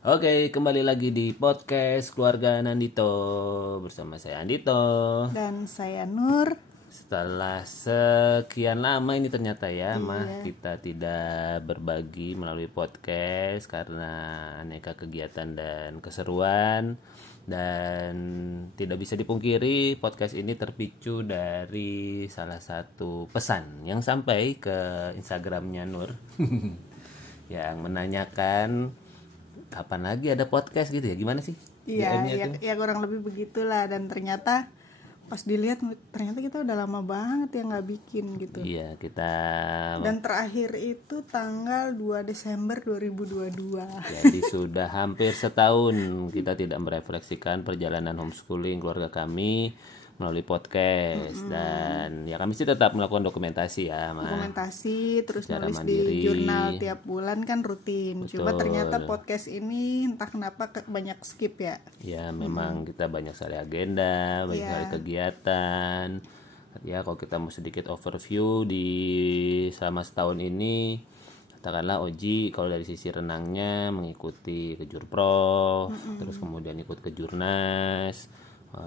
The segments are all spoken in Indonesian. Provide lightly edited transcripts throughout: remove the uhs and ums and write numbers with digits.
Oke, kembali lagi di podcast Keluarga Nandito bersama saya Andito. Dan saya Nur. Setelah sekian lama ini ternyata ya, Iya. kita tidak berbagi melalui podcast karena aneka kegiatan dan keseruan. Dan tidak bisa dipungkiri podcast ini terpicu dari salah satu pesan yang sampai ke Instagramnya Nur yang menanyakan kapan lagi ada podcast gitu ya, gimana sih Iya, DM-nya tuh? ya kurang lebih begitulah. Dan ternyata pas dilihat ternyata kita udah lama banget ya nggak bikin gitu. Iya, kita Dan terakhir itu tanggal 2 Desember 2022. jadi sudah hampir setahun kita tidak merefleksikan perjalanan homeschooling keluarga kami melalui podcast. Dan ya kami sih tetap melakukan dokumentasi ya, Dokumentasi terus secara nulis mandiri. di jurnal tiap bulan kan rutin. Cuma Betul. ternyata podcast ini entah kenapa banyak skip ya. Ya memang kita banyak sekali agenda, banyak sekali kegiatan. Ya kalau kita mau sedikit overview di selama setahun ini, katakanlah Oji kalau dari sisi renangnya mengikuti Kejurprov, terus kemudian ikut Kejurnas,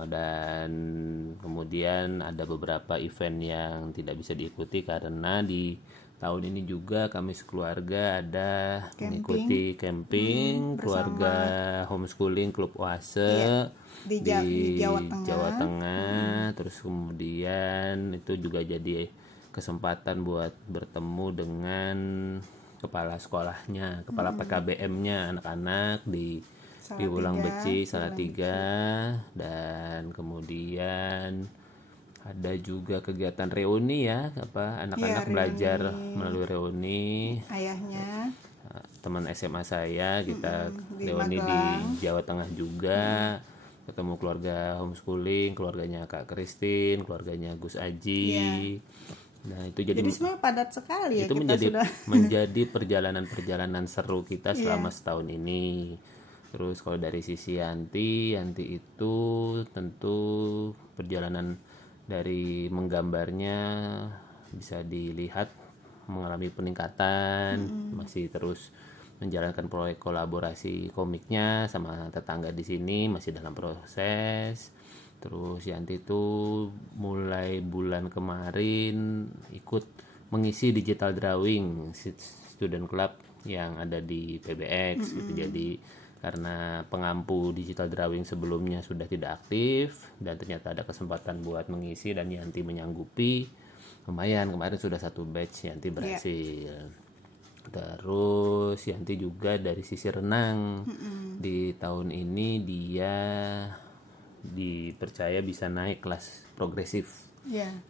dan kemudian ada beberapa event yang tidak bisa diikuti karena di tahun ini juga kami sekeluarga ada mengikuti camping keluarga homeschooling klub Oase Di Jawa Tengah. Terus kemudian itu juga jadi kesempatan buat bertemu dengan kepala sekolahnya, kepala PKBM-nya anak-anak di Piwulang Beci Salatiga. Dan kemudian ada juga kegiatan reuni ya, anak-anak belajar melalui reuni. Ayahnya Teman SMA saya kita di reuni di Magelang. Jawa Tengah juga, ketemu keluarga homeschooling, keluarganya Kak Christine, keluarganya Gus Aji. Nah itu jadi sebenarnya padat sekali ya itu kita menjadi sudah. menjadi perjalanan seru kita selama setahun ini. Terus kalau dari sisi Yanti itu tentu perjalanan dari menggambarnya bisa dilihat mengalami peningkatan, masih terus menjalankan proyek kolaborasi komiknya sama tetangga di sini masih dalam proses. Terus Yanti itu mulai bulan kemarin ikut mengisi digital drawing student club yang ada di PBX gitu. Jadi karena pengampu digital drawing sebelumnya sudah tidak aktif dan ternyata ada kesempatan buat mengisi dan Yanti menyanggupi, lumayan kemarin sudah satu batch Yanti berhasil. Terus Yanti juga dari sisi renang di tahun ini dia dipercaya bisa naik kelas progresif,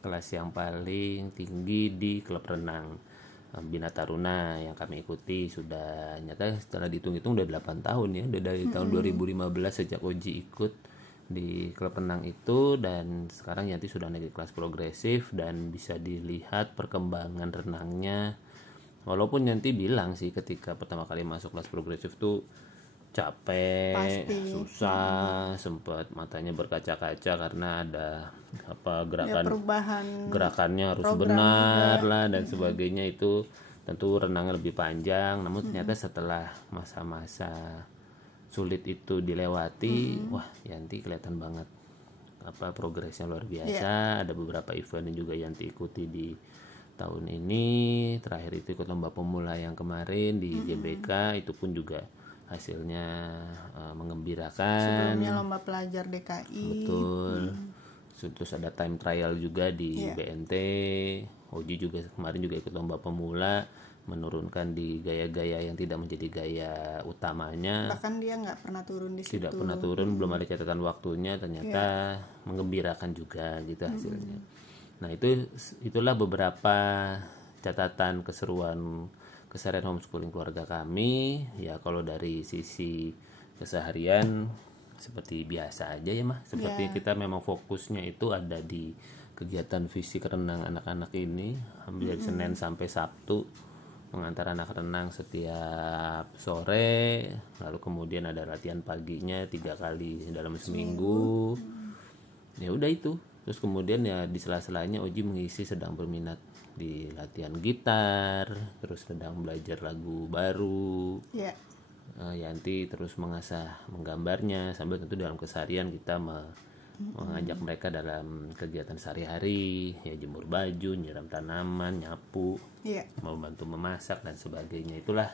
kelas yang paling tinggi di klub renang Bina Taruna yang kami ikuti. Sudah nyata setelah dihitung-hitung udah 8 tahun ya, udah dari tahun 2015 sejak Oji ikut di klub renang itu. Dan sekarang Yanti sudah naik kelas progresif dan bisa dilihat perkembangan renangnya. Walaupun Yanti bilang sih ketika pertama kali masuk kelas progresif tuh capek, susah, sempat matanya berkaca-kaca karena ada gerakannya harus benar lah dan sebagainya. Itu tentu renangnya lebih panjang, namun ternyata setelah masa-masa sulit itu dilewati, wah Yanti kelihatan banget progresnya luar biasa. Ada beberapa event yang juga Yanti ikuti di tahun ini. Terakhir itu ikut lomba pemula yang kemarin di JBK, itu pun juga hasilnya mengembirakan. Sebelumnya lomba pelajar DKI. Betul. Terus ada time trial juga di BNT. Oji juga kemarin juga ikut lomba pemula, menurunkan di gaya-gaya yang tidak menjadi gaya utamanya. Bahkan dia nggak pernah turun di situ. Tidak pernah turun, belum ada catatan waktunya, ternyata menggembirakan juga gitu hasilnya. Nah itulah beberapa catatan keseruan keseharian homeschooling keluarga kami. Ya kalau dari sisi keseharian seperti biasa aja ya seperti kita memang fokusnya itu ada di kegiatan fisik renang anak-anak ini, hampir dari Senin sampai Sabtu mengantar anak renang setiap sore, lalu kemudian ada latihan paginya 3 kali dalam seminggu. Ya udah itu. Terus kemudian ya di sela-selanya Oji mengisi sedang berminat di latihan gitar, terus sedang belajar lagu baru. Yanti terus mengasah menggambarnya sambil tentu dalam keseharian kita mengajak mereka dalam kegiatan sehari-hari, ya jemur baju, nyiram tanaman, nyapu, Iya. membantu memasak dan sebagainya. Itulah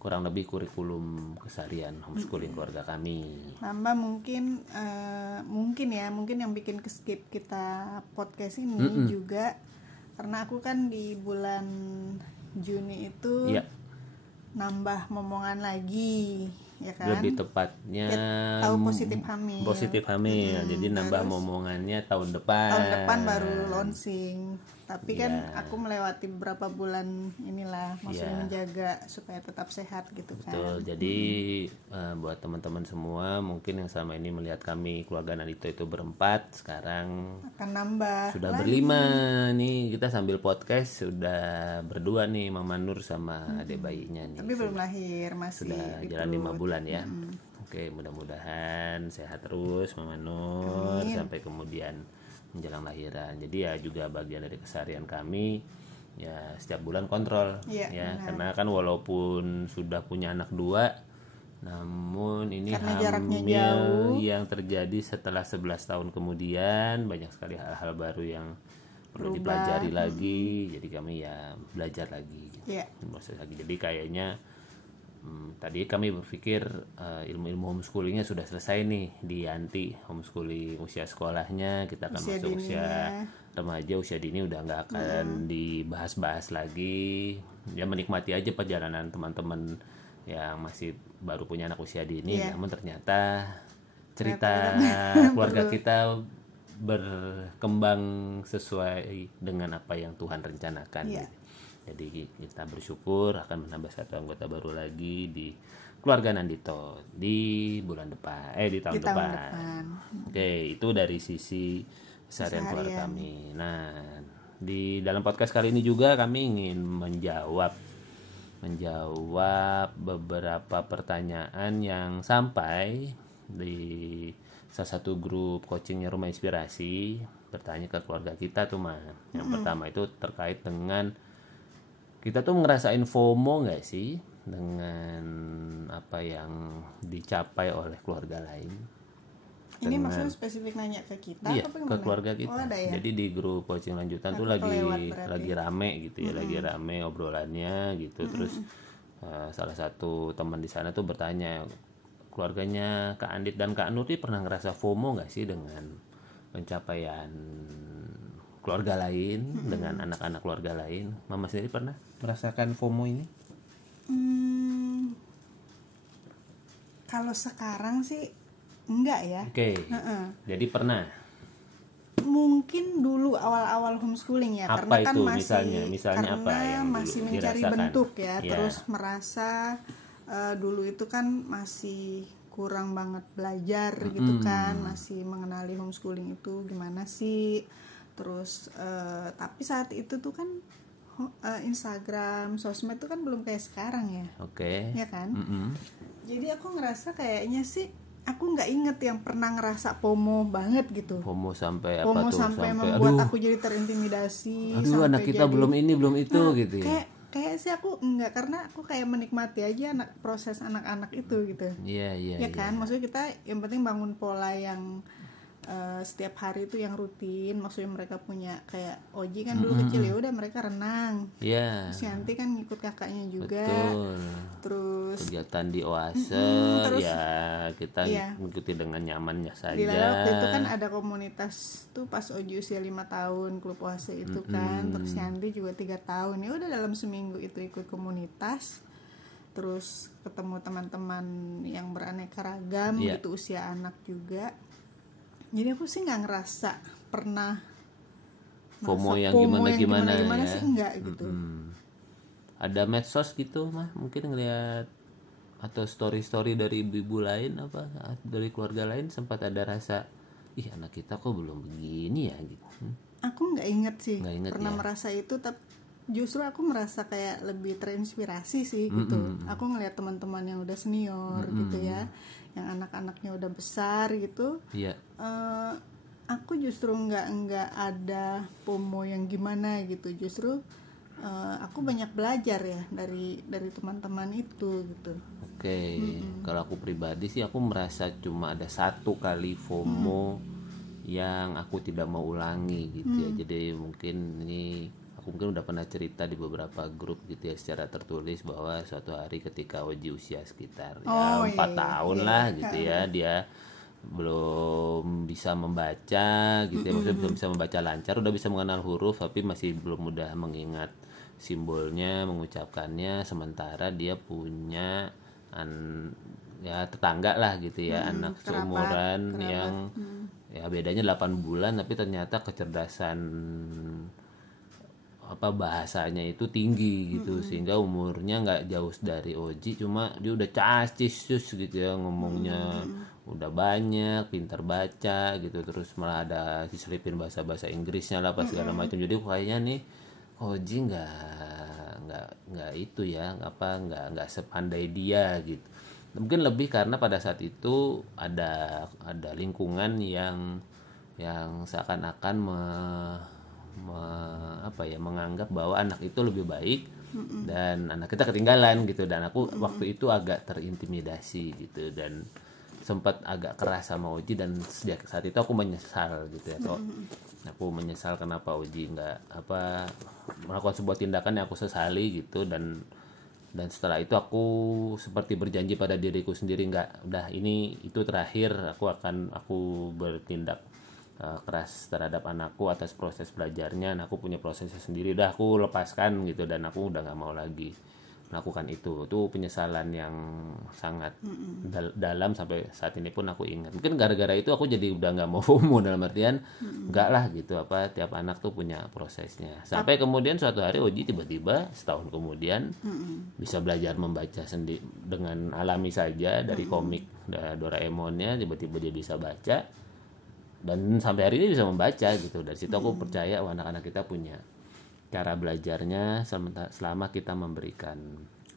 kurang lebih kurikulum keseharian homeschooling keluarga kami. Nambah mungkin mungkin yang bikin skip kita podcast ini juga karena aku kan di bulan Juni itu Iya. nambah momongan lagi, ya kan? Lebih tepatnya tahu positif hamil. Jadi nambah momongannya tahun depan. Tahun depan baru launching. Tapi kan aku melewati beberapa bulan inilah, maksudnya menjaga supaya tetap sehat gitu kan. Betul. Jadi buat teman-teman semua mungkin yang selama ini melihat kami keluarga Nandito itu berempat, sekarang Akan nambah sudah lagi. berlima nih. Kita sambil podcast sudah berdua nih, Mama Nur sama adik bayinya nih. Tapi belum lahir, masih Sudah di jalan 5 perut. bulan ya. Oke, mudah-mudahan sehat terus Mama Nur sampai kemudian menjelang lahiran. Jadi ya juga bagian dari keseharian kami ya setiap bulan kontrol Iya, ya, benar. karena kan walaupun sudah punya anak 2, namun ini Karena jaraknya hamil jauh. yang terjadi setelah 11 tahun kemudian, banyak sekali hal-hal baru yang perlu dipelajari lagi. Jadi kami ya belajar lagi. Iya. Proses lagi. Jadi kayaknya tadi kami berpikir ilmu-ilmu homeschoolingnya sudah selesai nih di Yanti, homeschooling usia sekolahnya, kita akan Usia masuk usia dininya. remaja, usia dini udah nggak akan dibahas-bahas lagi. Ya menikmati aja perjalanan teman-teman yang masih baru punya anak usia dini. Namun ternyata cerita keluarga kita berkembang sesuai dengan apa yang Tuhan rencanakan. Jadi kita bersyukur akan menambah satu anggota baru lagi di keluarga Nandito di bulan depan, di tahun depan. Oke, itu dari sisi keseharian keluarga kami. Nah, di dalam podcast kali ini juga kami ingin menjawab beberapa pertanyaan yang sampai di salah satu grup coachingnya Rumah Inspirasi, bertanya ke keluarga kita tuh mah. Yang pertama itu terkait dengan kita tuh ngerasain FOMO nggak sih dengan apa yang dicapai oleh keluarga lain? Ini maksudnya spesifik nanya ke kita Iya, apa ke gimana? keluarga kita. Oh, ada ya? Jadi di grup coaching lanjutan tuh lagi rame gitu ya, lagi rame obrolannya gitu. Terus salah satu teman di sana tuh bertanya, keluarganya Kak Andit dan Kak Nur pernah ngerasa FOMO nggak sih dengan pencapaian keluarga lain, dengan anak-anak keluarga lain? Mama sendiri pernah merasakan FOMO ini? Kalau sekarang sih enggak ya. Oke. Jadi pernah. Mungkin dulu awal-awal homeschooling ya, Apa karena kan itu masih misalnya apa yang dulu masih mencari dirasakan? bentuk ya, Ya. terus merasa dulu itu kan masih kurang banget belajar gitu kan, masih mengenali homeschooling itu gimana sih. Terus tapi saat itu tuh kan Instagram, sosmed itu kan belum kayak sekarang ya. Oke. Ya kan? Jadi aku ngerasa kayaknya sih aku nggak inget yang pernah ngerasa FOMO banget gitu. FOMO sampai apa FOMO tuh? sampai membuat aku jadi terintimidasi. Aduh, sampai anak kita jadi, belum ini belum itu gitu ya. Kayak sih aku enggak, karena aku kayak menikmati aja proses anak-anak itu gitu. Iya. Ya kan, maksudnya kita yang penting bangun pola yang setiap hari itu yang rutin. Maksudnya mereka punya kayak Oji kan dulu kecil ya udah mereka renang. Iya. Terus Yanti kan ngikut kakaknya juga. Betul. Terus Kegiatan di oase terus, ya kita mengikuti dengan nyamannya saja. di waktu itu kan ada komunitas tuh pas Oji usia 5 tahun klub oase itu kan. Terus Yanti juga 3 tahun. Ya udah dalam seminggu itu ikut komunitas. Terus ketemu teman-teman yang beraneka ragam gitu, usia anak juga. Jadi aku sih nggak ngerasa pernah FOMO yang gimana ya. sih enggak gitu. Ada medsos gitu mah mungkin ngelihat atau story dari ibu-ibu lain apa dari keluarga lain sempat ada rasa ih anak kita kok belum begini ya gitu. Aku nggak inget sih pernah ya. merasa itu, tapi justru aku merasa kayak lebih terinspirasi sih gitu. Aku ngelihat teman-teman yang udah senior gitu ya, yang anak-anaknya udah besar gitu. Iya. Aku justru nggak ada FOMO yang gimana gitu. Justru aku banyak belajar ya dari teman-teman itu gitu. Oke, kalau aku pribadi sih aku merasa cuma ada satu kali FOMO yang aku tidak mau ulangi gitu ya. Jadi mungkin ini aku mungkin udah pernah cerita di beberapa grup gitu ya secara tertulis bahwa suatu hari ketika Oji usia sekitar Oh, ya 4 iya, tahun iya. lah gitu ya, dia belum bisa membaca gitu ya, maksudnya belum bisa membaca lancar, udah bisa mengenal huruf tapi masih belum mudah mengingat simbolnya, mengucapkannya. Sementara dia punya ya tetangga lah gitu ya, anak seumuran yang ya bedanya 8 bulan tapi ternyata kecerdasan bahasanya itu tinggi gitu, sehingga umurnya nggak jauh dari Oji, cuma dia udah cacis gitu ya ngomongnya, udah banyak, pintar baca gitu, terus malah ada diselipin bahasa Inggrisnya lah pas segala macam. Jadi kayaknya nih Oji nggak itu ya, nggak sepandai dia gitu. Mungkin lebih karena pada saat itu ada lingkungan yang seakan-akan menganggap bahwa anak itu lebih baik dan anak kita ketinggalan gitu, dan aku waktu itu agak terintimidasi gitu dan sempat agak keras sama Oji, dan sejak saat itu aku menyesal gitu ya. Aku menyesal kenapa Oji nggak melakukan sebuah tindakan yang aku sesali gitu, dan setelah itu aku seperti berjanji pada diriku sendiri, udah itu terakhir, aku bertindak keras terhadap anakku atas proses belajarnya. Aku punya prosesnya sendiri, udah aku lepaskan gitu, dan aku udah nggak mau lagi melakukan itu. Penyesalan yang sangat dalam sampai saat ini pun aku ingat. Mungkin gara-gara itu aku jadi udah nggak mau FOMO, dalam artian nggak lah gitu, tiap anak tuh punya prosesnya. Sampai kemudian suatu hari Oji tiba-tiba setahun kemudian bisa belajar membaca sendiri dengan alami saja, dari komik Doraemonnya tiba-tiba dia bisa baca. Dan sampai hari ini bisa membaca gitu. Dari situ aku percaya anak-anak kita punya cara belajarnya selama kita memberikan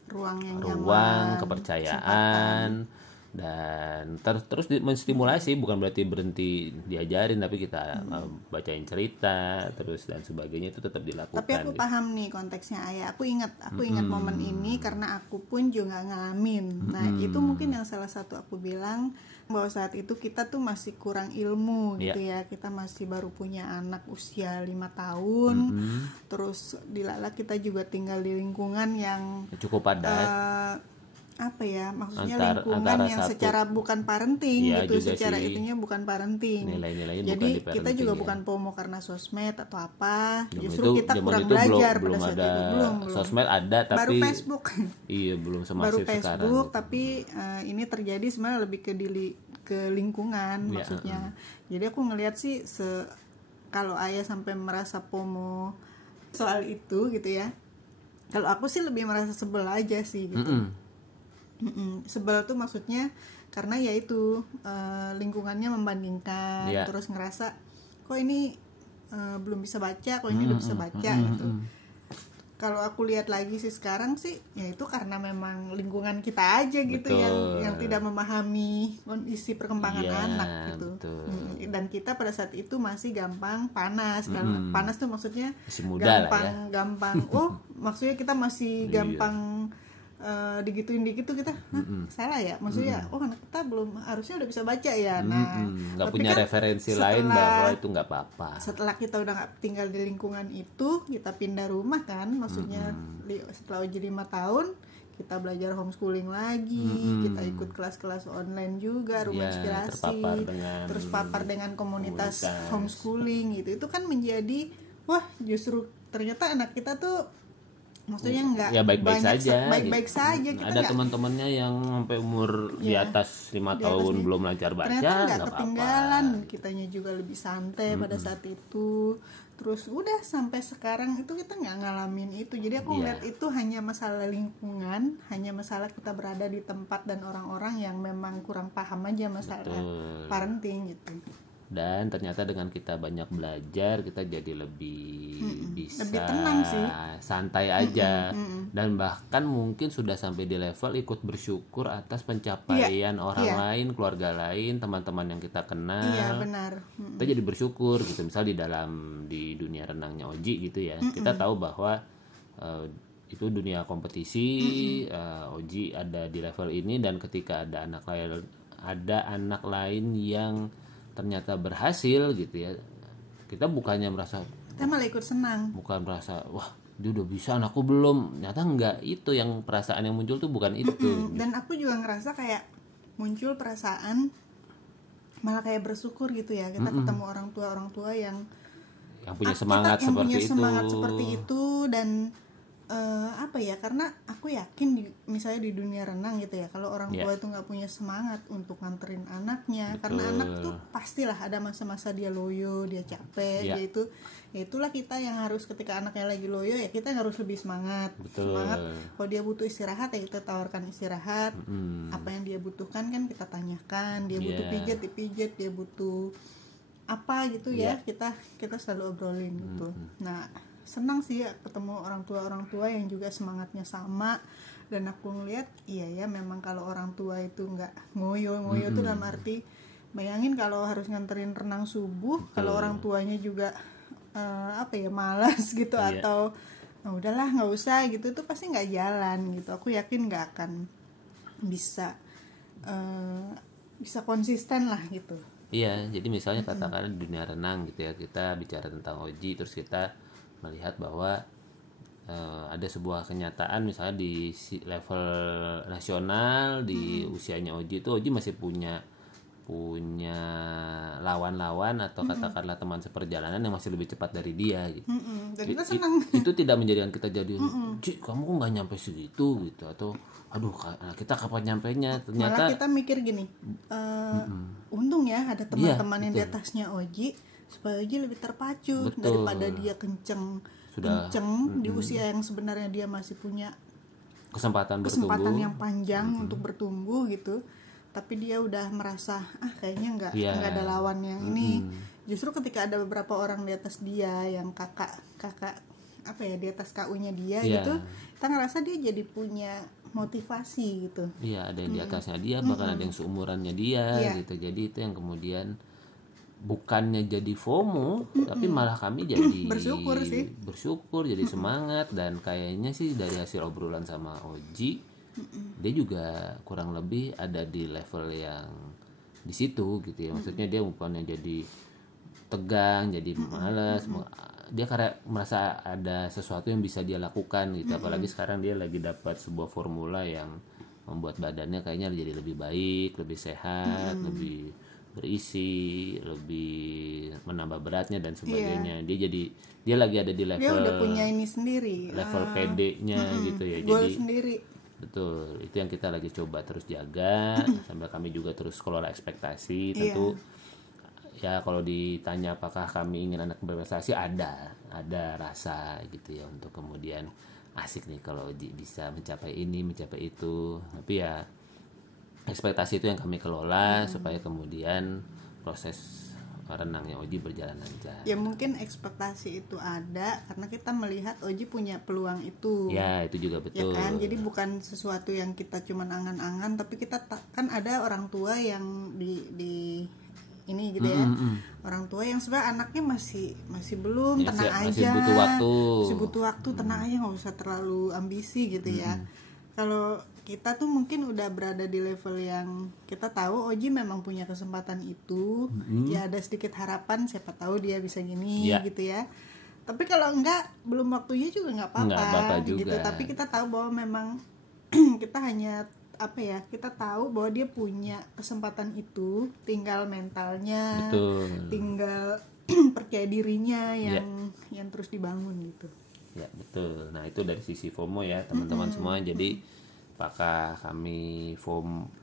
Ruang yang ruang, nyaman, kepercayaan, dan terus menstimulasi, bukan berarti berhenti diajarin, tapi kita bacain cerita terus dan sebagainya, itu tetap dilakukan. Tapi aku paham nih konteksnya Ayah. Aku ingat momen ini karena aku pun juga ngalamin. Nah, itu mungkin yang salah satu aku bilang bahwa saat itu kita tuh masih kurang ilmu gitu ya. Kita masih baru punya anak usia 5 tahun. Terus dilala kita juga tinggal di lingkungan yang cukup padat. Maksudnya lingkungan yang secara bukan parenting gitu, secara itunya bukan parenting. Nilai-nilainya jadi bukan kita juga ya. bukan FOMO karena sosmed atau apa. Justru kita kurang belajar belum pada saat ada, itu. Belum. Sosmed ada tapi baru Facebook. Iya, belum semasif baru sekarang. Facebook gitu. Tapi ini terjadi sebenarnya lebih ke lingkungan maksudnya. Jadi aku ngelihat sih kalau Ayah sampai merasa FOMO soal itu gitu ya. Kalau aku sih lebih merasa sebel aja sih gitu. Sebel tuh maksudnya karena ya itu lingkungannya membandingkan, terus ngerasa kok ini belum bisa baca, kok ini udah bisa baca gitu. Kalau aku lihat lagi sih sekarang sih ya itu karena memang lingkungan kita aja gitu yang tidak memahami kondisi perkembangan anak gitu. Dan kita pada saat itu masih gampang panas. Panas tuh maksudnya masih muda gampang. Maksudnya kita masih gampang digituin dikit tuh kita salah ya, maksudnya anak kita belum, harusnya udah bisa baca ya. Nggak punya kan referensi lain bahwa itu nggak apa-apa. Setelah kita udah nggak tinggal di lingkungan itu, kita pindah rumah kan, maksudnya setelah uji 5 tahun kita belajar homeschooling lagi, kita ikut kelas-kelas online juga, rumah inspirasi, terus papar dengan komunitas homeschooling gitu. Itu kan menjadi justru ternyata anak kita tuh maksudnya nggak ya baik-baik saja gitu. Ada teman-temannya yang sampai umur di atas 5 tahun belum belajar baca, ternyata nggak ketinggalan apa-apa. Kitanya juga lebih santai pada saat itu. Terus udah sampai sekarang itu kita nggak ngalamin itu. Jadi aku ngeliat itu hanya masalah lingkungan, hanya masalah kita berada di tempat dan orang-orang yang memang kurang paham aja masalah parenting gitu. Dan ternyata dengan kita banyak belajar, kita jadi lebih bisa lebih tenang sih, santai aja. Dan bahkan mungkin sudah sampai di level ikut bersyukur atas pencapaian orang lain, keluarga lain, teman-teman yang kita kenal. Iya benar. Kita jadi bersyukur gitu. Misal di dunia renangnya Oji gitu ya, kita tahu bahwa itu dunia kompetisi. Oji ada di level ini, dan ketika ada anak lain yang ternyata berhasil gitu ya, kita bukannya merasa, kita malah ikut senang. bukan merasa wah dia udah bisa anakku belum, ternyata enggak. Itu yang perasaan yang muncul tuh bukan itu. Dan aku juga ngerasa kayak muncul perasaan malah kayak bersyukur gitu ya, kita ketemu orang tua yang punya semangat yang seperti punya itu. semangat seperti itu. Dan apa ya, karena aku yakin misalnya di dunia renang gitu ya, kalau orang tua itu nggak punya semangat untuk nganterin anaknya, karena anak tuh pastilah ada masa-masa dia loyo, dia capek, dia itu, ya itulah kita yang harus, ketika anaknya lagi loyo ya kita harus lebih semangat. Semangat, kalau dia butuh istirahat ya kita tawarkan istirahat. Apa yang dia butuhkan kan kita tanyakan, dia butuh pijat dipijat, dia butuh apa gitu ya, kita selalu obrolin gitu. Nah, senang sih ya ketemu orang tua yang juga semangatnya sama. Dan aku ngeliat iya ya, memang kalau orang tua itu nggak ngoyo tuh dalam arti, bayangin kalau harus nganterin renang subuh, kalau orang tuanya juga malas gitu, atau nah udahlah nggak usah gitu, itu pasti nggak jalan gitu. Aku yakin nggak akan bisa konsisten lah gitu. Iya, jadi misalnya katakan di dunia renang gitu ya, kita bicara tentang Oji, terus kita melihat bahwa ada sebuah kenyataan, misalnya di level nasional di usianya Oji itu, Oji masih punya lawan-lawan atau katakanlah teman seperjalanan yang masih lebih cepat dari dia gitu. Dan kita senang. Itu tidak menjadikan kita jadi, Ci, kamu kok nggak nyampe segitu gitu, atau aduh kita kapan nyampainya. Ternyata malah kita mikir gini, untung ya ada teman-teman yang di atasnya Oji, supaya Oji lebih terpacu daripada dia kenceng di usia yang sebenarnya dia masih punya kesempatan yang panjang untuk bertumbuh gitu, tapi dia udah merasa kayaknya nggak ada lawan yang ini. Justru ketika ada beberapa orang di atas dia yang kakak apa ya, di atas KU-nya dia gitu, kita ngerasa dia jadi punya motivasi gitu. Iya, ada yang di atasnya dia, bahkan ada yang seumurannya dia gitu. Jadi itu yang kemudian bukannya jadi FOMO, tapi malah kami jadi bersyukur, jadi semangat. Dan kayaknya sih dari hasil obrolan sama Oji, dia juga kurang lebih ada di level yang di situ gitu ya. Maksudnya dia bukannya jadi tegang, jadi malas, dia karena merasa ada sesuatu yang bisa dia lakukan gitu. Apalagi sekarang dia lagi dapat sebuah formula yang membuat badannya kayaknya jadi lebih baik, lebih sehat, lebih berisi, lebih menambah beratnya dan sebagainya. Dia lagi ada di level, dia udah punya ini sendiri, level PD-nya gitu ya. Goal jadi sendiri. Betul, itu yang kita lagi coba terus jaga sambil kami juga terus kelola ekspektasi. Tentu ya kalau ditanya apakah kami ingin anak berprestasi, ada rasa gitu ya, untuk kemudian asik nih kalau bisa mencapai ini, mencapai itu. Tapi ya ekspektasi itu yang kami kelola supaya kemudian proses renangnya Oji berjalan lancar. Ya mungkin ekspektasi itu ada karena kita melihat Oji punya peluang itu. Ya itu juga betul. Ya kan, jadi bukan sesuatu yang kita cuman angan-angan, tapi kita kan ada orang tua yang di ini gitu ya. Orang tua yang sebenarnya anaknya masih belum, ya, tenang aja. Masih butuh waktu, tenang aja, nggak usah terlalu ambisi gitu ya. Kalau kita tuh mungkin udah berada di level yang kita tahu Oji memang punya kesempatan itu, ya ada sedikit harapan siapa tahu dia bisa gini gitu ya. Tapi kalau enggak, belum waktunya juga nggak apa-apa gitu. Tapi kita tahu bahwa memang kita hanya kita tahu bahwa dia punya kesempatan itu, tinggal mentalnya, tinggal percaya dirinya yang terus dibangun gitu. Ya betul. Nah itu dari sisi FOMO ya teman-teman semua. Jadi apakah kami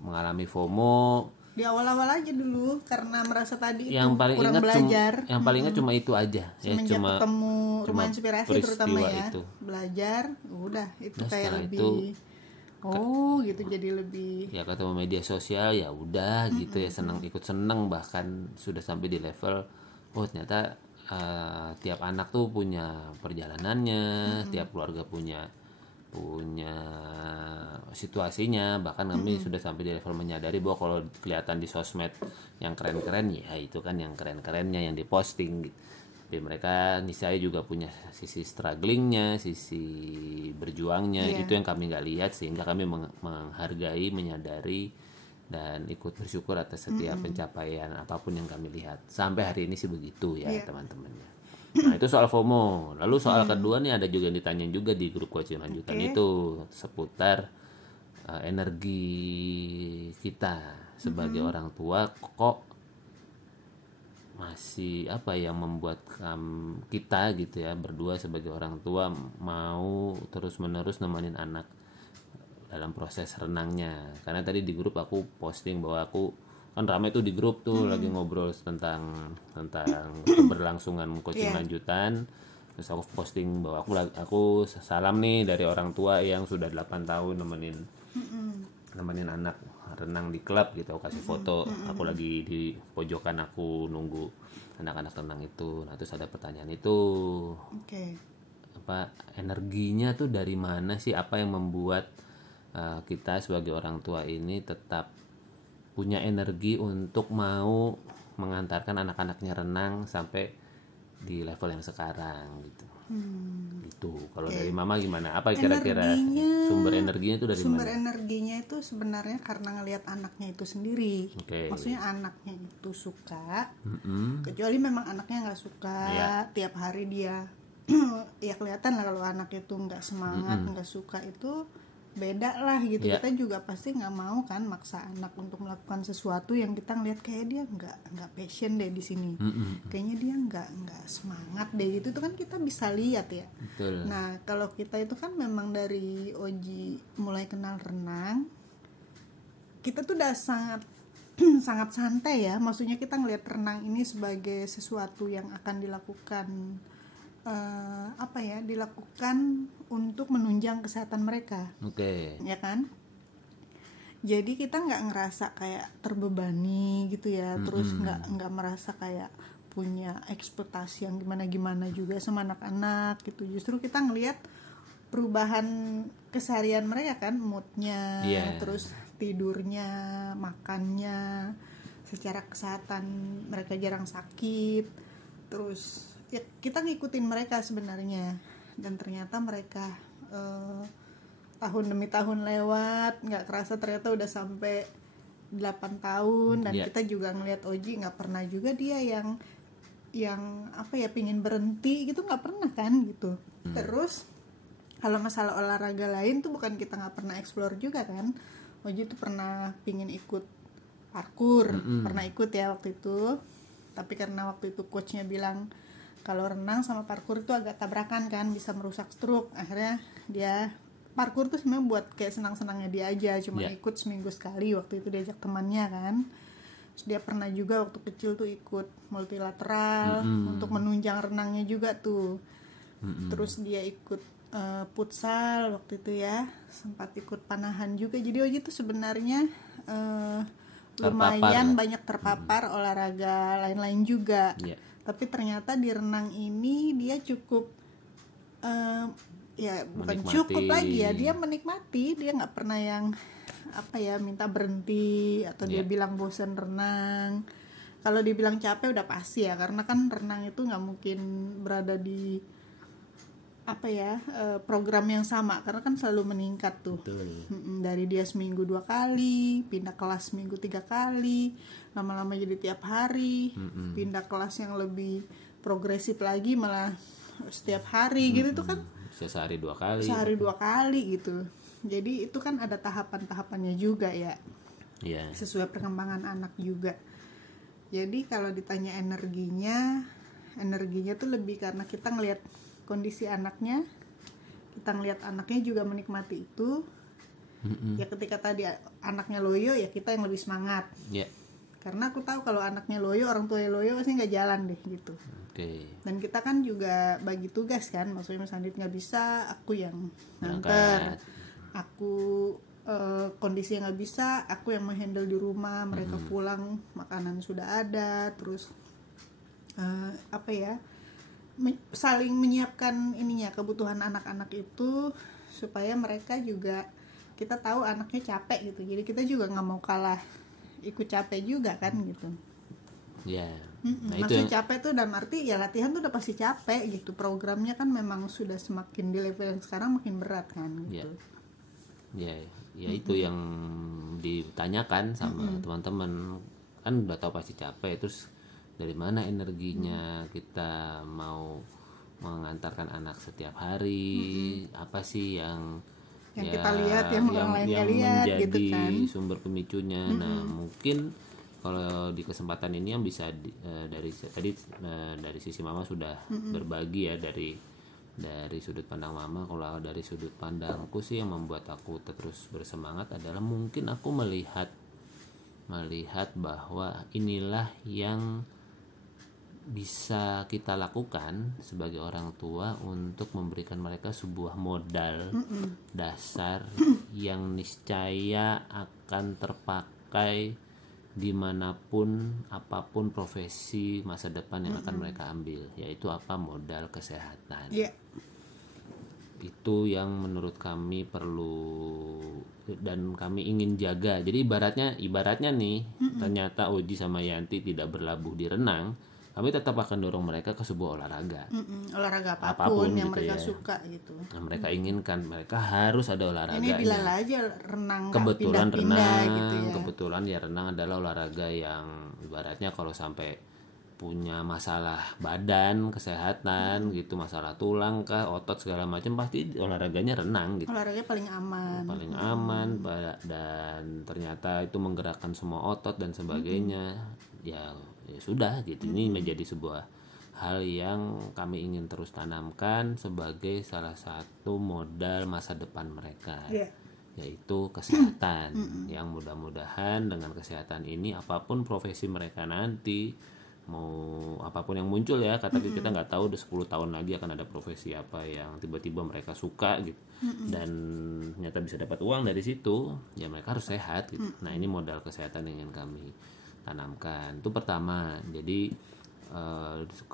mengalami FOMO? Di awal-awal aja dulu karena merasa tadi yang itu paling kurang belajar. Yang paling ingat cuma itu aja. Semenjak ketemu Rumah Inspirasi terutama ya. Itu. Belajar, udah itu nah, kayak lebih gitu jadi lebih. Ya ketemu media sosial ya udah gitu ya, ikut seneng, bahkan sudah sampai di level ternyata tiap anak tuh punya perjalanannya, tiap keluarga punya situasinya. Bahkan kami sudah sampai di level menyadari bahwa kalau kelihatan di sosmed yang keren-keren ya itu kan yang keren-kerennya yang diposting gitu. Tapi mereka saya juga punya sisi strugglingnya, sisi berjuangnya, itu yang kami nggak lihat, sehingga kami menghargai, menyadari, dan ikut bersyukur atas setiap pencapaian apapun yang kami lihat. Sampai hari ini sih begitu ya teman-teman. Nah itu soal FOMO. Lalu soal kedua nih, ada juga yang ditanyain juga di grup coaching lanjutan itu seputar energi kita sebagai orang tua, kok masih apa yang membuat kita gitu ya, berdua sebagai orang tua mau terus-menerus nemenin anak dalam proses renangnya. Karena tadi di grup aku posting bahwa aku kan ramai tuh di grup tuh lagi ngobrol tentang keberlangsungan coaching lanjutan. Terus aku posting bahwa aku salam nih dari orang tua yang sudah 8 tahun nemenin anak renang di klub gitu. Aku kasih foto aku lagi di pojokan, aku nunggu anak-anak renang itu. Nah terus ada pertanyaan itu, apa energinya tuh dari mana sih, apa yang membuat kita sebagai orang tua ini tetap punya energi untuk mau mengantarkan anak-anaknya renang sampai di level yang sekarang gitu. Itu kalau dari Mama gimana? Apa kira-kira sumber energinya itu dari mana? Sumber energinya itu sebenarnya karena ngelihat anaknya itu sendiri. Maksudnya anaknya itu suka, kecuali memang anaknya nggak suka, tiap hari dia ya kelihatan lah kalau anak itu nggak semangat, nggak suka, itu beda lah gitu. Kita juga pasti nggak mau kan maksa anak untuk melakukan sesuatu yang kita ngeliat kayak dia nggak passion deh di sini, kayaknya dia nggak semangat deh gitu. Itu kan kita bisa lihat ya. Betul. Nah kalau kita itu kan memang dari Oji mulai kenal renang, kita tuh udah sangat sangat santai ya. Maksudnya kita ngelihat renang ini sebagai sesuatu yang akan dilakukan dilakukan untuk menunjang kesehatan mereka, ya kan? Jadi kita nggak ngerasa kayak terbebani gitu ya, terus nggak merasa kayak punya ekspektasi yang gimana juga sama anak-anak gitu. Justru kita ngelihat perubahan keseharian mereka kan, moodnya, terus tidurnya, makannya, secara kesehatan mereka jarang sakit, terus ya kita ngikutin mereka sebenarnya. Dan ternyata mereka tahun demi tahun lewat, nggak kerasa ternyata udah sampai 8 tahun. Dan kita juga ngelihat Oji nggak pernah juga dia yang pingin berhenti gitu, nggak pernah kan gitu. Terus kalau masalah olahraga lain tuh bukan kita nggak pernah explore juga kan. Oji tuh pernah pingin ikut parkour, pernah ikut ya waktu itu. Tapi karena waktu itu coachnya bilang kalau renang sama parkour itu agak tabrakan kan, bisa merusak stroke. Akhirnya dia parkour tuh sebenarnya buat kayak senang-senangnya dia aja, cuma ikut seminggu sekali waktu itu diajak temannya kan. Terus dia pernah juga waktu kecil tuh ikut multilateral untuk menunjang renangnya juga tuh. Terus dia ikut futsal waktu itu ya, sempat ikut panahan juga. Jadi Oji tuh sebenarnya lumayan banyak terpapar olahraga lain-lain juga. Tapi ternyata di renang ini dia cukup bukan cukup lagi ya, dia menikmati. Dia nggak pernah yang minta berhenti atau dia bilang bosan renang. Kalau dia bilang capek udah pasti ya, karena kan renang itu nggak mungkin berada di program yang sama, karena kan selalu meningkat tuh. Dari dia seminggu 2 kali, pindah kelas seminggu 3 kali, lama-lama jadi tiap hari, pindah kelas yang lebih progresif lagi malah setiap hari gitu. Itu kan sehari 2 kali. Sehari 2 kali gitu. Jadi itu kan ada tahapan-tahapannya juga ya. Sesuai perkembangan anak juga. Jadi kalau ditanya energinya tuh lebih karena kita ngelihat kondisi anaknya, kita ngelihat anaknya juga menikmati itu. Ya ketika tadi anaknya loyo, ya kita yang lebih semangat. Karena aku tahu kalau anaknya loyo, orang tuanya loyo pasti nggak jalan deh gitu. Dan kita kan juga bagi tugas kan, maksudnya Sandit nggak bisa, aku yang nganter. Aku kondisi yang nggak bisa, aku yang menghandle di rumah. Mereka pulang makanan sudah ada, terus saling menyiapkan kebutuhan anak-anak itu supaya mereka juga, kita tahu anaknya capek gitu, jadi kita juga nggak mau kalah ikut capek juga kan gitu. Ya. Nah itu Maksudnya yang capek tuh dalam arti ya latihan tuh udah pasti capek gitu. Programnya kan memang sudah semakin di level yang sekarang makin berat kan gitu. ya itu yang ditanyakan sama teman-teman, kan udah tahu pasti capek, terus dari mana energinya kita mau mengantarkan anak setiap hari, apa sih yang Yang kita lihat, yang orang lain nggak lihat, menjadi gitu kan. sumber pemicunya. Nah mungkin kalau di kesempatan ini yang bisa dari tadi dari sisi mama sudah berbagi ya dari sudut pandang mama. Kalau dari sudut pandangku sih yang membuat aku terus bersemangat adalah mungkin aku melihat bahwa inilah yang bisa kita lakukan sebagai orang tua untuk memberikan mereka sebuah modal dasar yang niscaya akan terpakai dimanapun apapun profesi masa depan yang akan mereka ambil, yaitu apa? Modal kesehatan. Iya. Itu yang menurut kami perlu dan kami ingin jaga. Jadi ibaratnya nih, ternyata Oji sama Yanti tidak berlabuh di renang, kami tetap akan dorong mereka ke sebuah olahraga. Olahraga apapun Apapun yang gitu mereka ya. suka gitu. Nah, mereka inginkan, mereka harus ada olahraganya. Ini dilala aja renang nggak Kebetulan pindah-pindah renang, gitu ya. kebetulan ya renang adalah olahraga yang ibaratnya kalau sampai punya masalah badan, kesehatan gitu, masalah tulang kah, otot segala macam, pasti olahraganya renang gitu. Olahraga paling aman. Paling aman dan ternyata itu menggerakkan semua otot dan sebagainya. Ya sudah gitu. Ini menjadi sebuah hal yang kami ingin terus tanamkan sebagai salah satu modal masa depan mereka. Iya. Yaitu kesehatan. Yang mudah-mudahan dengan kesehatan ini apapun profesi mereka nanti, mau apapun yang muncul ya, kata kita nggak tahu udah 10 tahun lagi akan ada profesi apa yang tiba-tiba mereka suka gitu, dan ternyata bisa dapat uang dari situ, ya mereka harus sehat gitu. Nah ini modal kesehatan yang ingin kami tanamkan, itu pertama. Jadi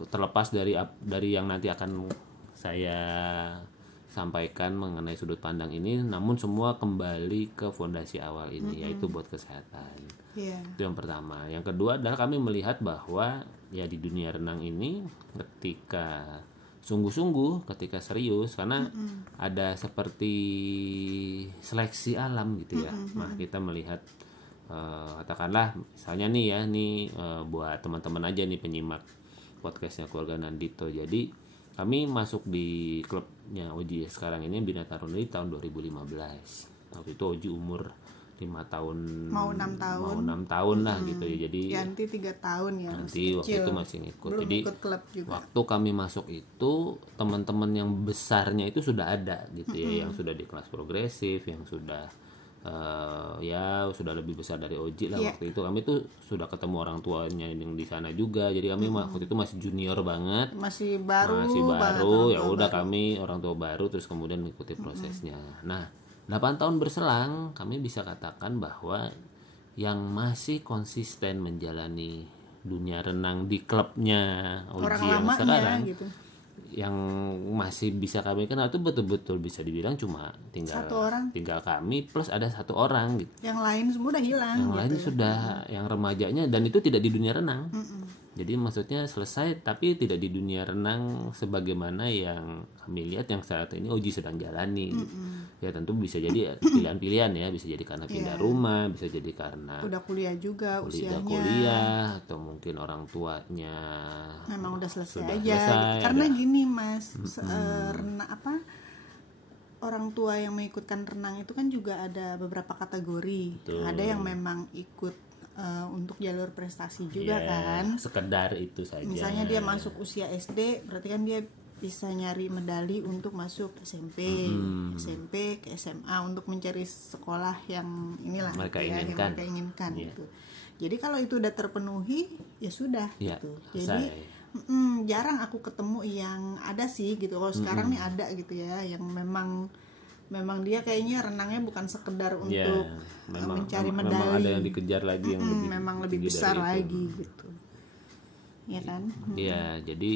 terlepas dari yang nanti akan saya sampaikan mengenai sudut pandang ini, namun semua kembali ke fondasi awal ini, yaitu buat kesehatan. Iya. Itu yang pertama. Yang kedua adalah kami melihat bahwa ya di dunia renang ini ketika sungguh-sungguh, ketika serius, karena ada seperti seleksi alam gitu ya. Nah kita melihat katakanlah misalnya nih ya, buat teman-teman aja nih penyimak podcastnya Keluarga Nandito. Jadi kami masuk di klubnya Oji sekarang ini, Bina Taruna di tahun 2015. Waktu itu Oji umur 5 tahun, Mau 6 tahun. mau 6 tahun lah gitu ya. Jadi Yanti 3 tahun ya. nanti masih waktu kecil. itu masih ngikut. Belum Jadi ikut klub juga. waktu kami masuk itu teman-teman yang besarnya itu sudah ada gitu ya, yang sudah di kelas progresif, yang sudah ya sudah lebih besar dari Oji lah. Iya. Waktu itu kami tuh sudah ketemu orang tuanya yang di sana juga. Jadi kami waktu itu masih junior banget, Masih baru banget, ya orang udah tua kami orang tua baru, terus kemudian mengikuti prosesnya. Nah 8 tahun berselang, kami bisa katakan bahwa yang masih konsisten menjalani dunia renang di klubnya orang Oji yang lamanya sekarang, gitu. yang masih bisa kami kenal itu betul-betul bisa dibilang cuma Satu orang. tinggal kami plus ada 1 orang gitu. Yang lain semua udah hilang Yang gitu. lain sudah yang remajanya, dan itu tidak di dunia renang. Jadi maksudnya selesai, tapi tidak di dunia renang sebagaimana yang kami lihat yang saat ini Oji sedang jalani. Ya tentu bisa jadi pilihan-pilihan ya, bisa jadi karena pindah rumah, bisa jadi karena Udah kuliah juga usianya. kuliah, atau mungkin orang tuanya Memang udah selesai Sudah aja. selesai, Karena gini Mas, orang tua yang mengikutkan renang itu kan juga ada beberapa kategori. Betul. Ada yang memang ikut untuk jalur prestasi juga ya, kan. sekedar itu saja. Misalnya dia masuk usia SD, berarti kan dia bisa nyari medali untuk masuk SMP, SMP ke SMA untuk mencari sekolah yang inilah Mereka gitu ya, yang inginkan. mereka inginkan Iya. gitu. Jadi kalau itu udah terpenuhi ya sudah Ya, gitu. selesai. Jadi jarang aku ketemu yang ada sih gitu. Kalau sekarang nih ada gitu ya, yang memang dia kayaknya renangnya bukan sekedar Ya, untuk memang mencari memang medali. ada yang dikejar lagi yang Memang lebih tinggi besar dari itu. lagi gitu. Ya kan? Iya, jadi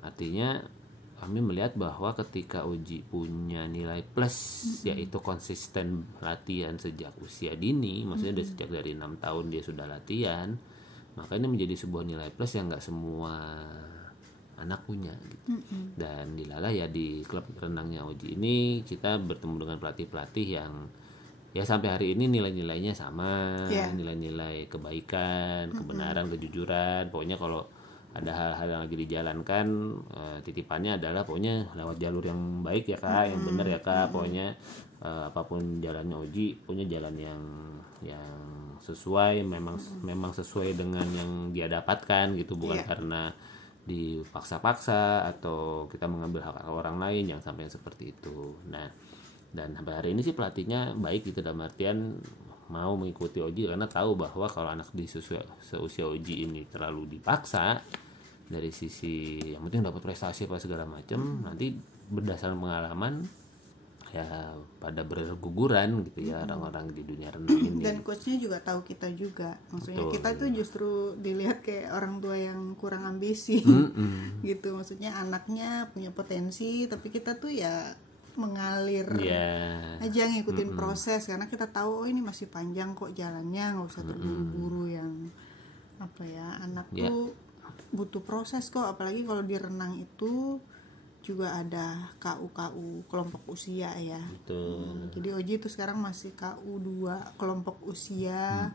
artinya kami melihat bahwa ketika Oji punya nilai plus, yaitu konsisten latihan sejak usia dini, maksudnya sejak dari 6 tahun dia sudah latihan, Maka ini menjadi sebuah nilai plus yang nggak semua anak punya gitu. Dan dilala ya di klub renangnya Oji ini kita bertemu dengan pelatih-pelatih yang ya sampai hari ini nilai-nilainya sama, nilai-nilai kebaikan, kebenaran, kejujuran. Pokoknya kalau ada hal-hal yang lagi dijalankan, titipannya adalah pokoknya lewat jalur yang baik ya kak, yang benar ya kak. Pokoknya apapun jalannya Oji, punya jalan yang sesuai, memang sesuai dengan yang dia dapatkan gitu, bukan karena dipaksa-paksa atau kita mengambil hak orang lain, yang sampai seperti itu. Nah, dan sampai hari ini sih pelatihnya baik gitu, dalam artian mau mengikuti Oji karena tahu bahwa kalau anak di seusia Oji ini terlalu dipaksa dari sisi yang penting dapat prestasi apa segala macam, nanti berdasarkan pengalaman ya pada berguguran gitu ya orang-orang di dunia renang ini. Dan coachnya juga tahu kita juga, maksudnya betul, kita tuh justru dilihat kayak orang tua yang kurang ambisi gitu, maksudnya anaknya punya potensi tapi kita tuh ya mengalir aja ngikutin proses karena kita tahu ini masih panjang kok jalannya, nggak usah terburu-buru yang apa ya, anak tuh butuh proses kok, apalagi kalau di renang itu juga ada KU kelompok usia ya. Betul. Jadi Oji itu sekarang masih KU 2 kelompok usia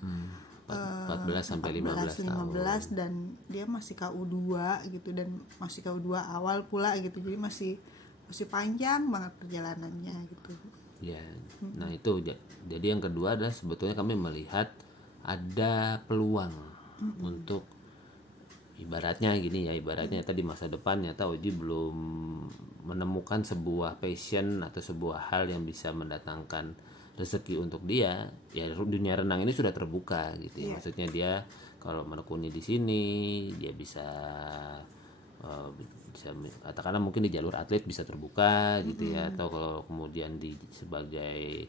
14 sampai 15 dan dia masih KU 2 gitu, dan masih KU 2 awal pula gitu. Jadi masih panjang banget perjalanannya gitu. Ya. Nah, itu jadi yang kedua adalah sebetulnya kami melihat ada peluang untuk ibaratnya tadi masa depan nyata Oji belum menemukan sebuah passion atau sebuah hal yang bisa mendatangkan rezeki untuk dia. Ya dunia renang ini sudah terbuka gitu ya. Maksudnya dia kalau menekuni di sini dia bisa katakanlah mungkin di jalur atlet bisa terbuka gitu ya, atau kalau kemudian sebagai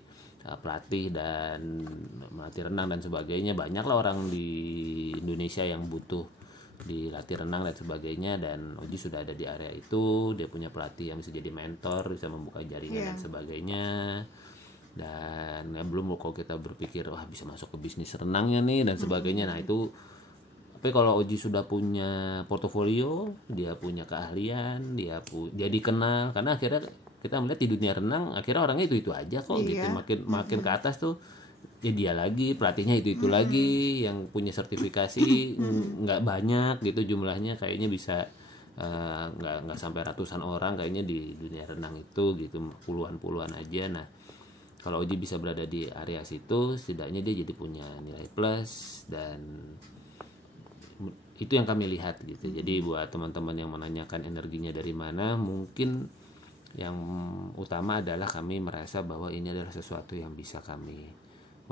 pelatih dan melatih renang dan sebagainya, banyaklah orang di Indonesia yang butuh dilatih renang dan sebagainya, dan Oji sudah ada di area itu, dia punya pelatih yang bisa jadi mentor, bisa membuka jaringan dan sebagainya. Dan ya belum kalau kita berpikir wah bisa masuk ke bisnis renangnya nih dan sebagainya. Nah itu, tapi kalau Oji sudah punya portofolio, dia punya keahlian, dia dikenal, karena akhirnya kita melihat di dunia renang akhirnya orangnya itu aja kok gitu, makin ke atas tuh ya dia lagi, pelatihnya itu lagi, yang punya sertifikasi nggak banyak gitu jumlahnya, kayaknya bisa nggak sampai ratusan orang kayaknya di dunia renang itu gitu, puluhan aja. Nah kalau Oji bisa berada di area situ, setidaknya dia jadi punya nilai plus, dan itu yang kami lihat gitu. Jadi buat teman-teman yang menanyakan energinya dari mana, mungkin yang utama adalah kami merasa bahwa ini adalah sesuatu yang bisa kami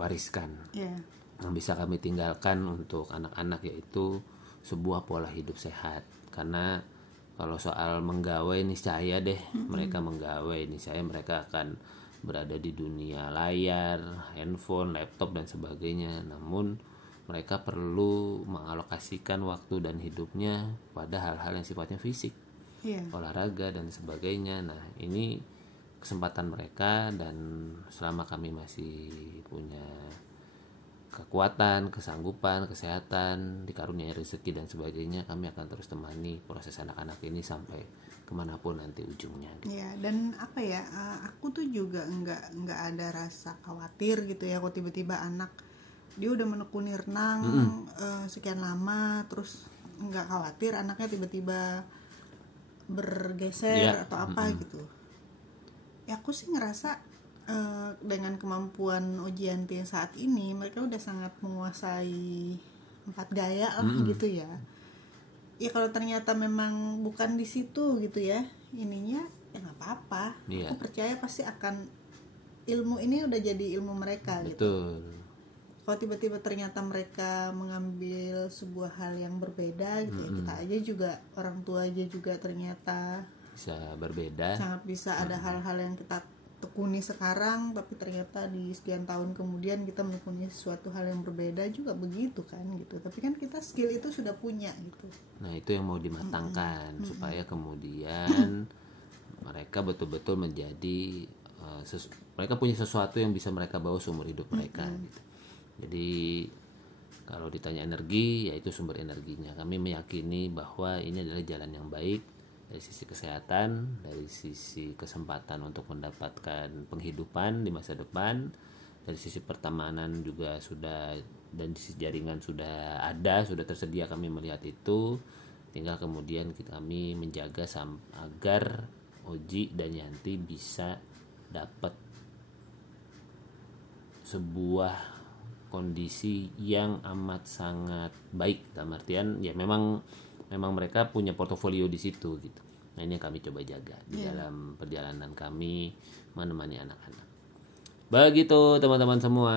wariskan, yang bisa kami tinggalkan untuk anak-anak, yaitu sebuah pola hidup sehat. Karena kalau soal menggawai niscaya deh, mereka menggawai niscaya mereka akan berada di dunia layar, handphone, laptop dan sebagainya. Namun mereka perlu mengalokasikan waktu dan hidupnya pada hal-hal yang sifatnya fisik, olahraga dan sebagainya. Nah ini kesempatan mereka, dan selama kami masih punya kekuatan, kesanggupan, kesehatan, dikaruniai rezeki dan sebagainya, kami akan terus temani proses anak-anak ini sampai kemanapun nanti ujungnya gitu. Ya, dan apa ya, aku tuh juga nggak ada rasa khawatir gitu ya kalau tiba-tiba anak dia udah menekuni renang sekian lama, terus nggak khawatir anaknya tiba-tiba bergeser atau apa gitu. Ya aku sih ngerasa dengan kemampuan Ojianti saat ini, mereka udah sangat menguasai 4 gaya lah gitu ya. Ya kalau ternyata memang bukan di situ gitu ya ininya, ya nggak apa-apa. Aku percaya pasti akan, ilmu ini udah jadi ilmu mereka gitu. Kalau tiba-tiba ternyata mereka mengambil sebuah hal yang berbeda gitu ya, kita aja juga, orang tua aja juga ternyata bisa berbeda, sangat bisa ada hal-hal yang kita tekuni sekarang tapi ternyata di sekian tahun kemudian kita menekuni sesuatu hal yang berbeda juga, begitu kan gitu. Tapi kan kita skill itu sudah punya gitu. Nah itu yang mau dimatangkan supaya kemudian mereka betul-betul menjadi mereka punya sesuatu yang bisa mereka bawa seumur hidup mereka gitu. Jadi Kalau ditanya energi, yaitu sumber energinya. Kami meyakini bahwa ini adalah jalan yang baik dari sisi kesehatan, dari sisi kesempatan untuk mendapatkan penghidupan di masa depan, dari sisi pertemanan juga sudah, dan sisi jaringan sudah ada, sudah tersedia, kami melihat itu. Tinggal kemudian kami menjaga agar Oji dan Yanti bisa dapat sebuah kondisi yang amat sangat baik, dalam artian ya memang mereka punya portofolio di situ gitu. Nah ini yang kami coba jaga di dalam perjalanan kami menemani anak-anak. Begitu teman-teman semua,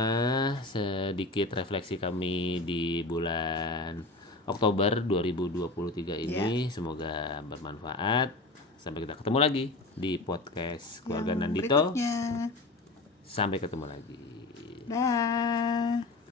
sedikit refleksi kami di bulan Oktober 2023 ini. Semoga bermanfaat. Sampai kita ketemu lagi di podcast Keluarga Nandito. Berikutnya. Sampai ketemu lagi. Dah.